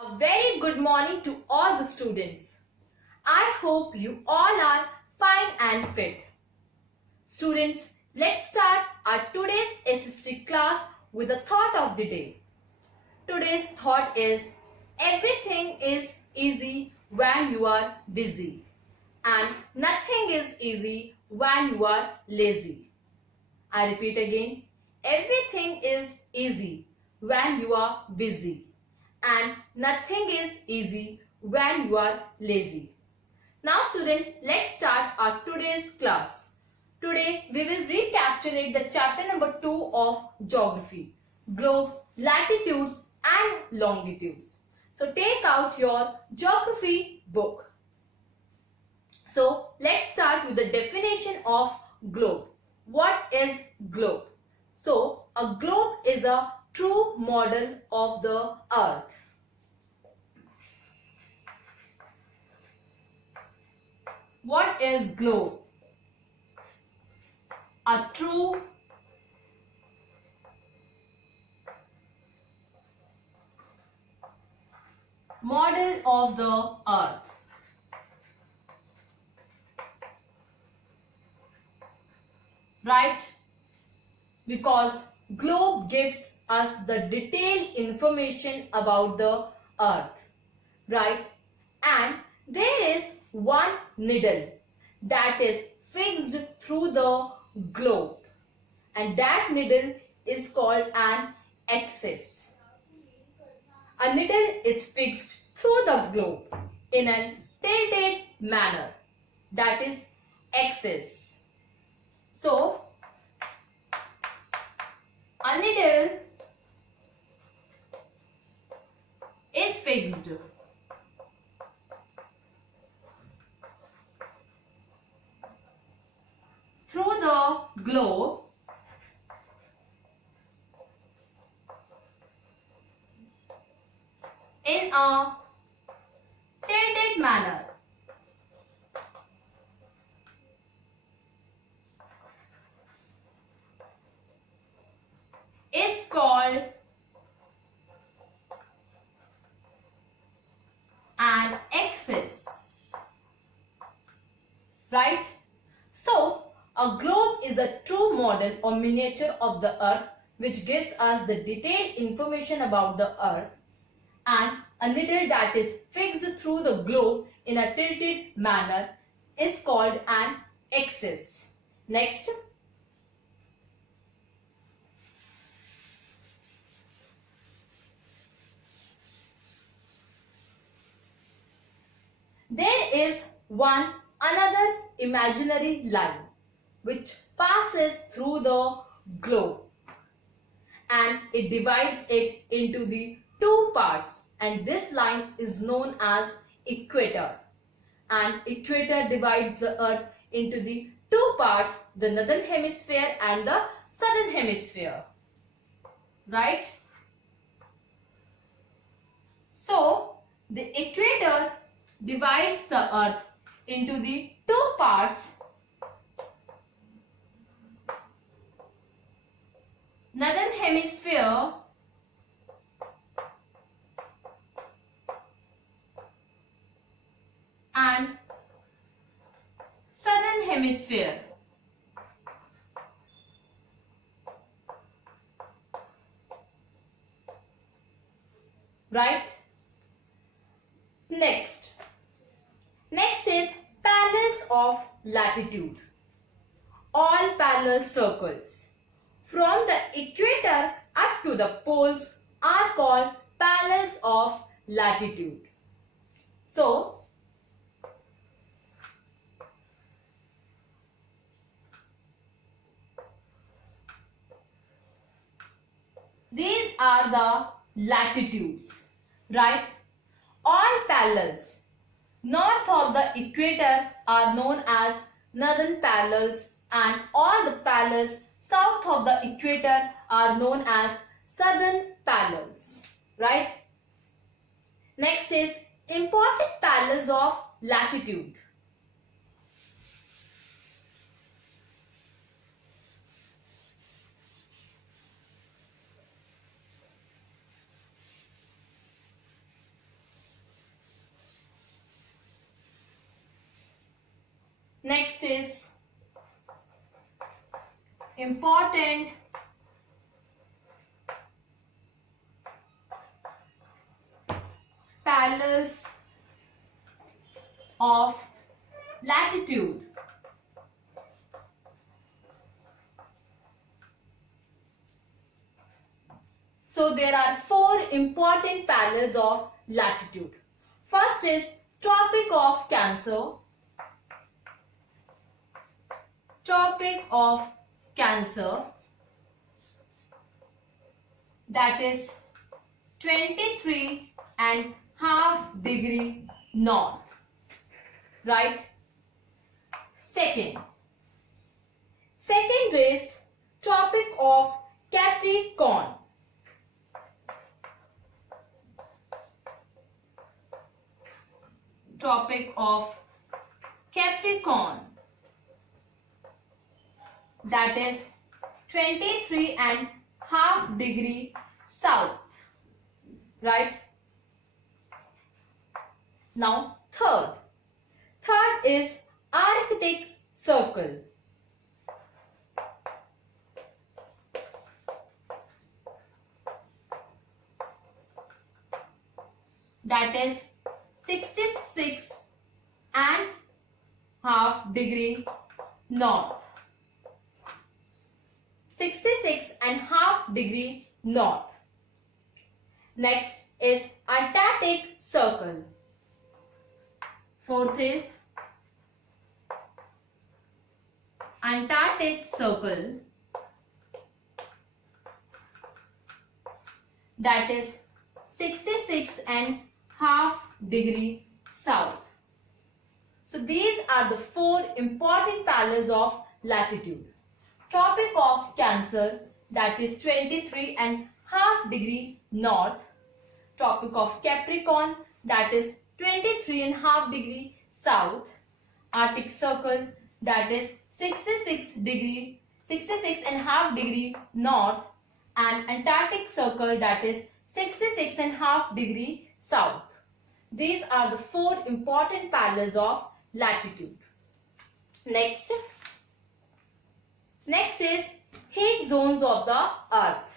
A very good morning to all the students. I hope you all are fine and fit. Students, let's start our today's SST class with the thought of the day. Today's thought is, everything is easy when you are busy and nothing is easy when you are lazy. I repeat again, everything is easy when you are busy and nothing is easy when you are lazy. Now students, let's start our today's class. Today we will recapitulate the chapter number 2 of geography, globes, latitudes and longitudes. So take out your geography book. So let's start with the definition of globe. What is globe? So a globe is a true model of the earth. What is globe? A true model of the earth. Right? Because globe gives us the detailed information about the earth, right? And there is one needle that is fixed through the globe, and that needle is called an axis. A needle is fixed through the globe in a tilted manner, that is axis. So a needle is fixed through the globe in a tilted manner. Is called an axis, right? So a globe is a true model or miniature of the earth which gives us the detailed information about the earth, and a needle that is fixed through the globe in a tilted manner is called an axis. Next. There is another imaginary line which passes through the globe, and it divides it into the two parts, and this line is known as equator. And equator divides the earth into the two parts, the northern hemisphere and the southern hemisphere, right? So the equator divides the earth into the two parts, northern hemisphere and southern hemisphere. Right? Next is parallels of latitude. All parallel circles from the equator up to the poles are called parallels of latitude. So these are the latitudes, right? All parallels north of the equator are known as northern parallels, and all the parallels south of the equator are known as southern parallels, right? Next is important parallels of latitude. important parallels of latitude. So there are four important parallels of latitude. First is Tropic of Cancer. Tropic of Cancer, that is 23.5 degree north, right? Second is Tropic of Capricorn. Tropic of Capricorn, that is 23.5 degree south, right? Now third is Arctic Circle. That is 66.5 degree north. 66.5 degree north. Next is Antarctic Circle. Fourth is Antarctic Circle, that is 66.5 degree south. So these are the four important parallels of latitude. Tropic of Cancer, that is 23.5 degree north. Tropic of Capricorn, that is 23.5 degree south. Arctic Circle, that is 66.5 degree north, and Antarctic Circle, that is 66.5 degree south. These are the four important parallels of latitude. Next is heat zones of the earth.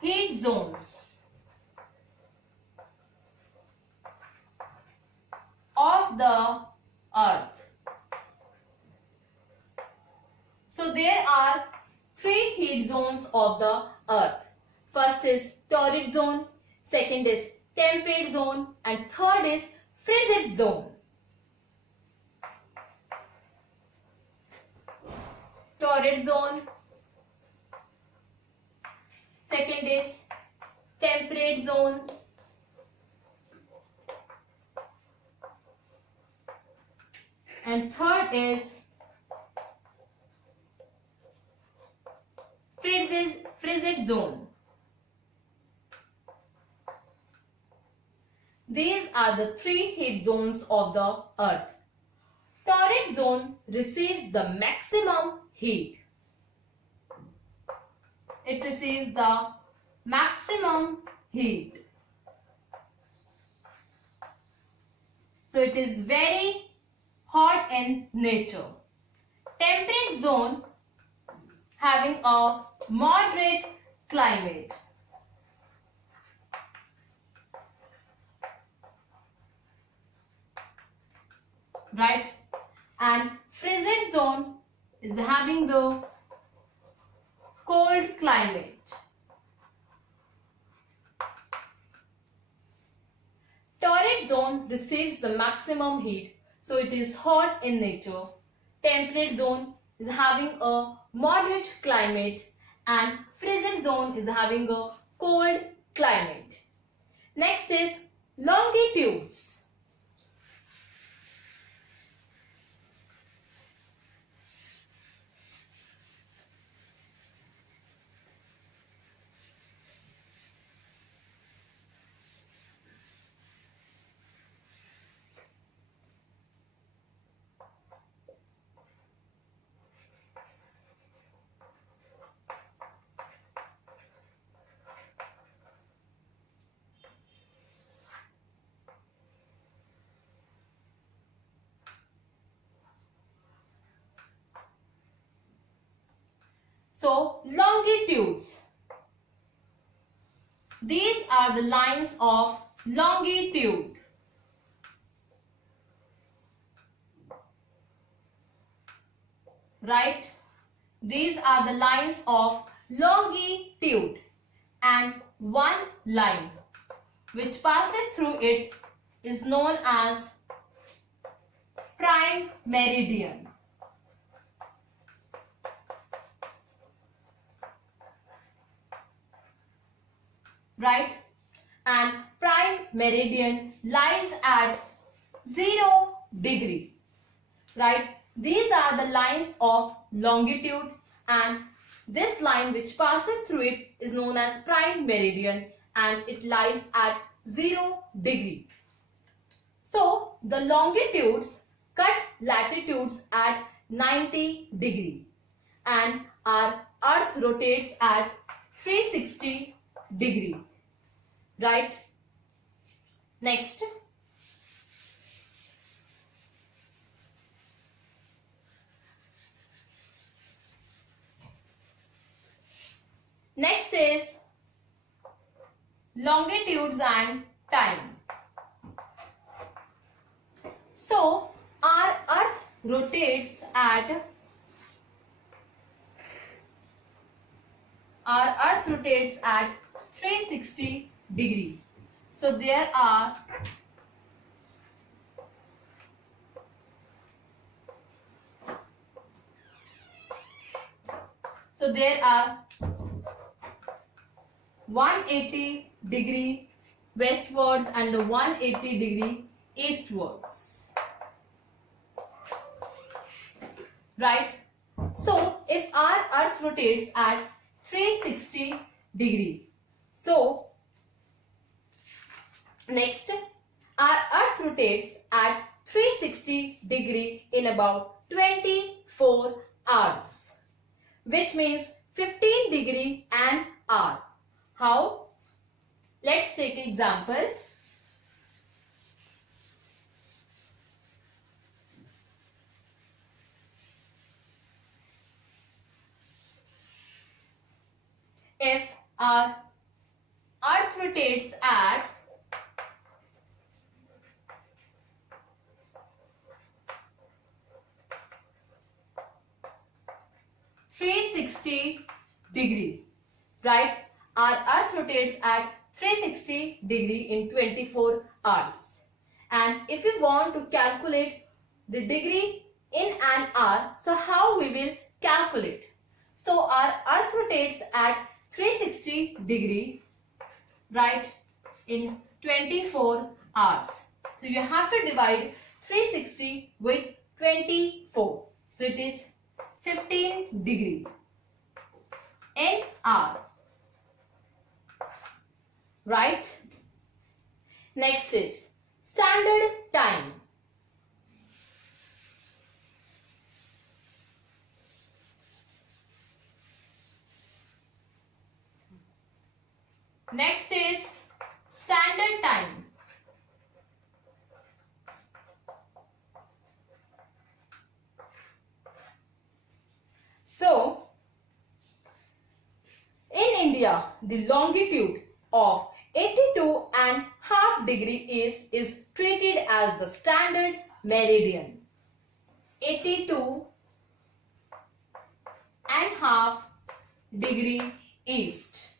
Heat zones of the earth. So there are three heat zones of the earth. First is torrid zone, second is temperate zone, and third is frigid zone. Torrid zone, second is temperate zone, and third is frigid zone. These are the three heat zones of the earth. Torrid zone receives the maximum heat. It receives the maximum heat. So it is very hot in nature. Temperate zone having a moderate climate. Right? And frigid zone is having the cold climate. Torrid zone receives the maximum heat, so it is hot in nature. Temperate zone is having a moderate climate, and frigid zone is having a cold climate. Next is longitudes. So longitudes. These are the lines of longitude. Right? These are the lines of longitude, and one line which passes through it is known as prime meridian. Right? And prime meridian lies at 0 degree. Right? These are the lines of longitude, and this line which passes through it is known as prime meridian, and it lies at 0 degree. So the longitudes cut latitudes at 90 degree, and our earth rotates at 360 degree. Right? Next. Next is longitudes and time. So our earth rotates at 360 degree. So there are So there are 180 degree westwards and the 180 degree eastwards. Right? So if our earth rotates at 360 degree, so next our earth rotates at 360 degree in about 24 hours, which means 15 degree an hour. How? Let's take an example. If our earth rotates at 360 degree, right? Our earth rotates at 360 degree in 24 hours. And if you want to calculate the degree in an hour, so how we will calculate? So our earth rotates at 360 degree, right, in 24 hours. So you have to divide 360 with 24. So it is 15 degree an hour. Right? Next is standard time. Next is standard time. So, in India, the longitude of 82.5 degree east is treated as the standard meridian. 82.5 degree east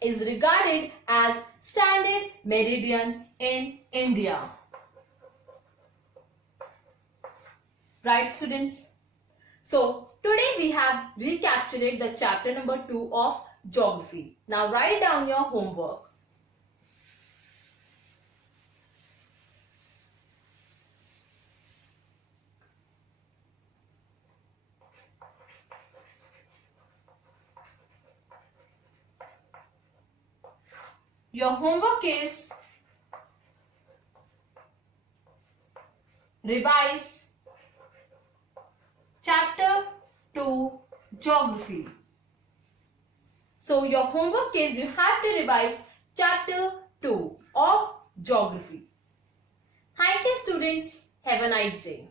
is regarded as standard meridian in India. Right, students? So today we have recapitulated the chapter number 2 of geography. Now write down your homework. Your homework is revise chapter 2 geography. So your homework is you have to revise chapter 2 of geography. Thank you, students. Have a nice day.